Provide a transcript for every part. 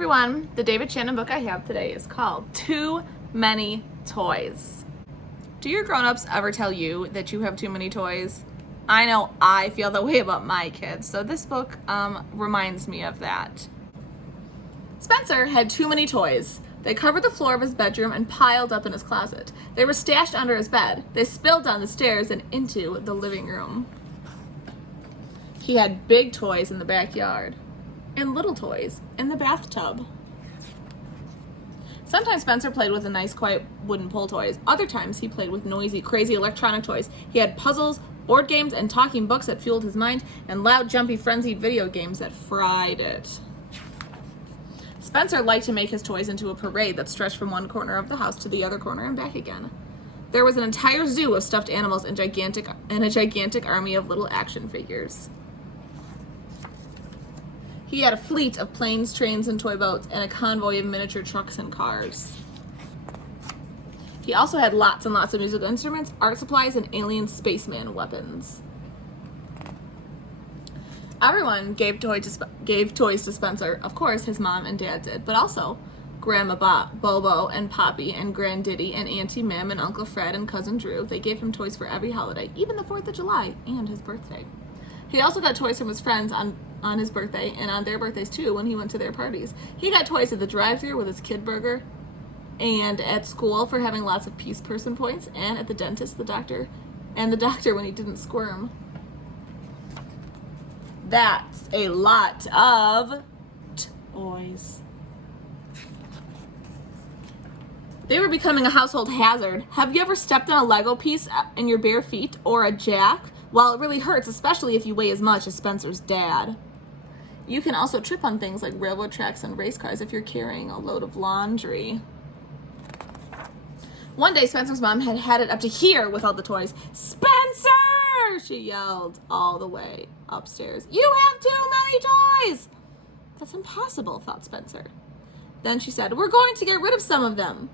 everyone, the David Shannon book I have today is called Too Many Toys. Do your grown-ups ever tell you that you have too many toys? I know I feel that way about my kids, so this book reminds me of that. Spencer had too many toys. They covered the floor of his bedroom and piled up in his closet. They were stashed under his bed. They spilled down the stairs and into the living room. He had big toys in the backyard and little toys in the bathtub. Sometimes Spencer played with the nice, quiet wooden pull toys. Other times he played with noisy, crazy electronic toys. He had puzzles, board games, and talking books that fueled his mind, and loud, jumpy, frenzied video games that fried it. Spencer liked to make his toys into a parade that stretched from one corner of the house to the other corner and back again. There was an entire zoo of stuffed animals and a gigantic army of little action figures. He had a fleet of planes, trains, and toy boats, and a convoy of miniature trucks and cars. He also had lots and lots of musical instruments, art supplies, and alien spaceman weapons. Everyone gave toys to Spencer. Of course, his mom and dad did, but also Grandma Bobo and Poppy and Granddaddy and Auntie Mim and Uncle Fred and Cousin Drew. They gave him toys for every holiday, even the 4th of July and his birthday. He also got toys from his friends on his birthday and on their birthdays too when he went to their parties. He got toys at the drive-thru with his kid burger, and at school for having lots of peace person points, and at the dentist, the doctor when he didn't squirm. That's a lot of toys. They were becoming a household hazard. Have you ever stepped on a Lego piece in your bare feet or a jack? Well, it really hurts, especially if you weigh as much as Spencer's dad. You can also trip on things like railroad tracks and race cars if you're carrying a load of laundry. One day, Spencer's mom had it up to here with all the toys. "Spencer!" she yelled all the way upstairs. "You have too many toys!" That's impossible, thought Spencer. Then she said, "We're going to get rid of some of them."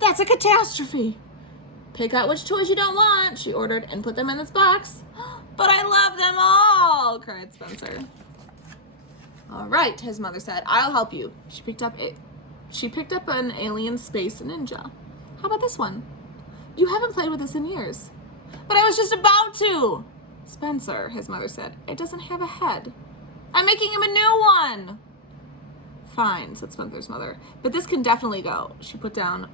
That's a catastrophe. "Pick out which toys you don't want," she ordered, "and put them in this box." "But I love them all," cried Spencer. "All right," his mother said, "I'll help you." She picked up an alien space ninja. "How about this one? You haven't played with this in years." "But I was just about to." "Spencer," his mother said, "it doesn't have a head." "I'm making him a new one." "Fine," said Spencer's mother, "but this can definitely go." She put down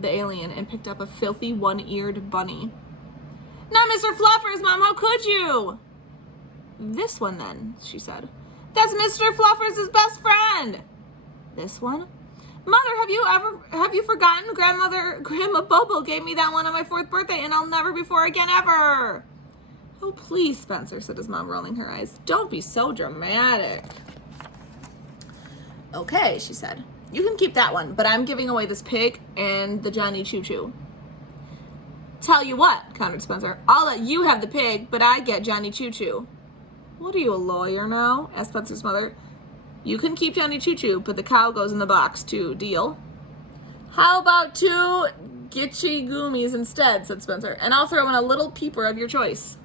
the alien and picked up a filthy one-eared bunny. "Not Mr. Fluffers, Mom, how could you?" "This one then," she said. "That's Mr. Fluffers' best friend." "This one?" "Mother, have you forgotten? Grandma Bobo gave me that one on my 4th birthday, and I'll never before again ever." "Oh, please, Spencer," said his mom, rolling her eyes. "Don't be so dramatic." "Okay," she said. "You can keep that one, but I'm giving away this pig and the Johnny Choo Choo." "Tell you what," countered Spencer, "I'll let you have the pig, but I get Johnny Choo Choo." "What are you, a lawyer now?" asked Spencer's mother. "You can keep Johnny Choo Choo, but the cow goes in the box too. Deal?" "How about 2 Gitchy Goomies instead," said Spencer, "and I'll throw in a little peeper of your choice."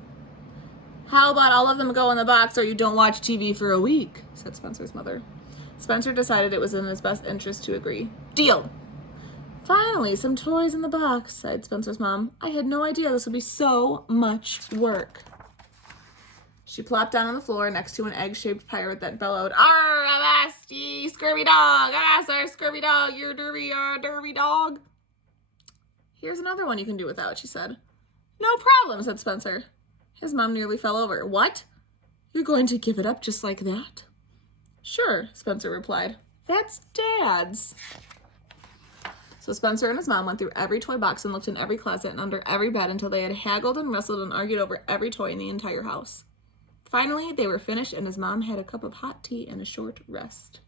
"How about all of them go in the box or you don't watch TV for a week," said Spencer's mother. Spencer decided it was in his best interest to agree. "Deal!" "Finally, some toys in the box," sighed Spencer's mom. "I had no idea this would be so much work." She plopped down on the floor next to an egg-shaped pirate that bellowed, "Arr, avast ye, scurvy dog! Avast, our scurvy dog, you derby dog!" "Here's another one you can do without," she said. "No problem," said Spencer. His mom nearly fell over. "What? You're going to give it up just like that?" "Sure," Spencer replied. "That's Dad's." So Spencer and his mom went through every toy box and looked in every closet and under every bed until they had haggled and wrestled and argued over every toy in the entire house. Finally, they were finished, and his mom had a cup of hot tea and a short rest.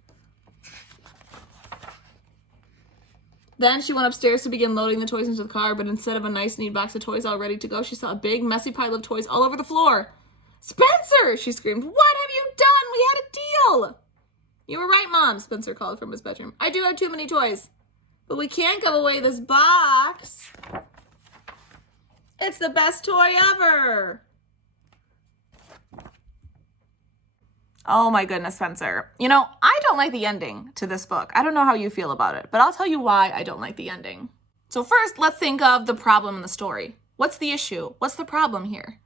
Then she went upstairs to begin loading the toys into the car, but instead of a nice, neat box of toys all ready to go, she saw a big, messy pile of toys all over the floor. "Spencer!" she screamed. "What have you done? We had a deal!" "You were right, Mom," Spencer called from his bedroom. "I do have too many toys. But we can't give away this box. It's the best toy ever." Oh my goodness, Spencer. You know, I don't like the ending to this book. I don't know how you feel about it, but I'll tell you why I don't like the ending. So first, let's think of the problem in the story. What's the issue? What's the problem here?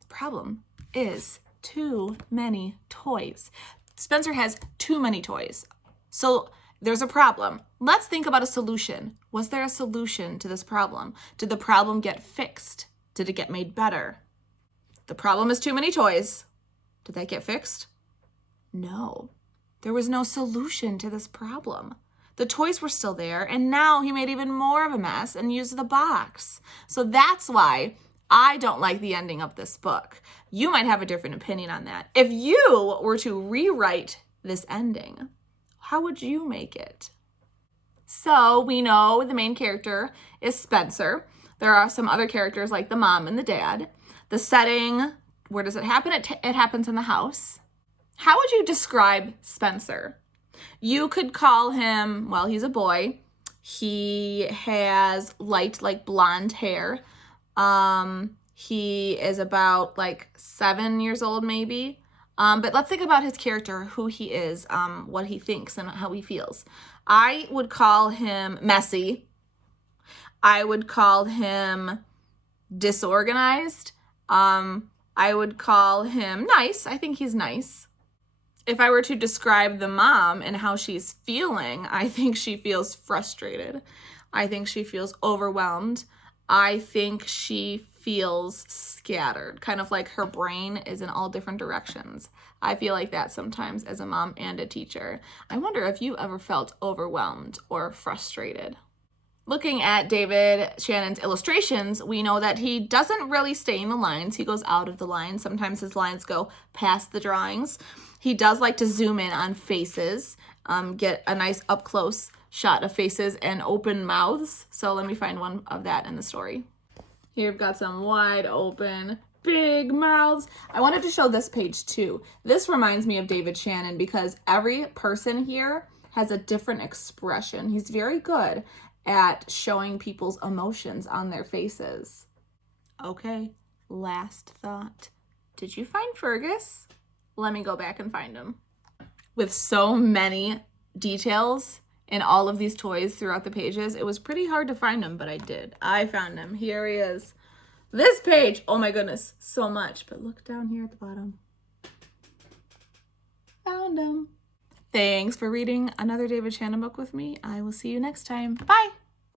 The problem is too many toys. Spencer has too many toys. So there's a problem. Let's think about a solution. Was there a solution to this problem? Did the problem get fixed? Did it get made better? The problem is too many toys. Did that get fixed? No, there was no solution to this problem. The toys were still there, and now he made even more of a mess and used the box. So that's why I don't like the ending of this book. You might have a different opinion on that. If you were to rewrite this ending, how would you make it? So we know the main character is Spencer. There are some other characters like the mom and the dad. The setting, where does it happen? It happens in the house. How would you describe Spencer? You could call him, well, he's a boy. He has light, like blonde hair. He is about like 7 years old, maybe. But let's think about his character, who he is, what he thinks and how he feels. I would call him messy. I would call him disorganized. I would call him nice. I think he's nice. If I were to describe the mom and how she's feeling, I think she feels frustrated. I think she feels overwhelmed. I think she feels scattered, kind of like her brain is in all different directions. I feel like that sometimes as a mom and a teacher. I wonder if you ever felt overwhelmed or frustrated. Looking at David Shannon's illustrations, we know that he doesn't really stay in the lines. He goes out of the lines. Sometimes his lines go past the drawings. He does like to zoom in on faces, get a nice up-close shot of faces and open mouths. So let me find one of that in the story. Here we've got some wide open, big mouths. I wanted to show this page too. This reminds me of David Shannon because every person here has a different expression. He's very good at showing people's emotions on their faces. Okay, last thought. Did you find Fergus? Let me go back and find him. With so many details in all of these toys throughout the pages, it was pretty hard to find him, but I did. I found him. Here he is. This page, oh my goodness, so much. But look down here at the bottom. Found him. Thanks for reading another David Shannon book with me. I will see you next time. Bye.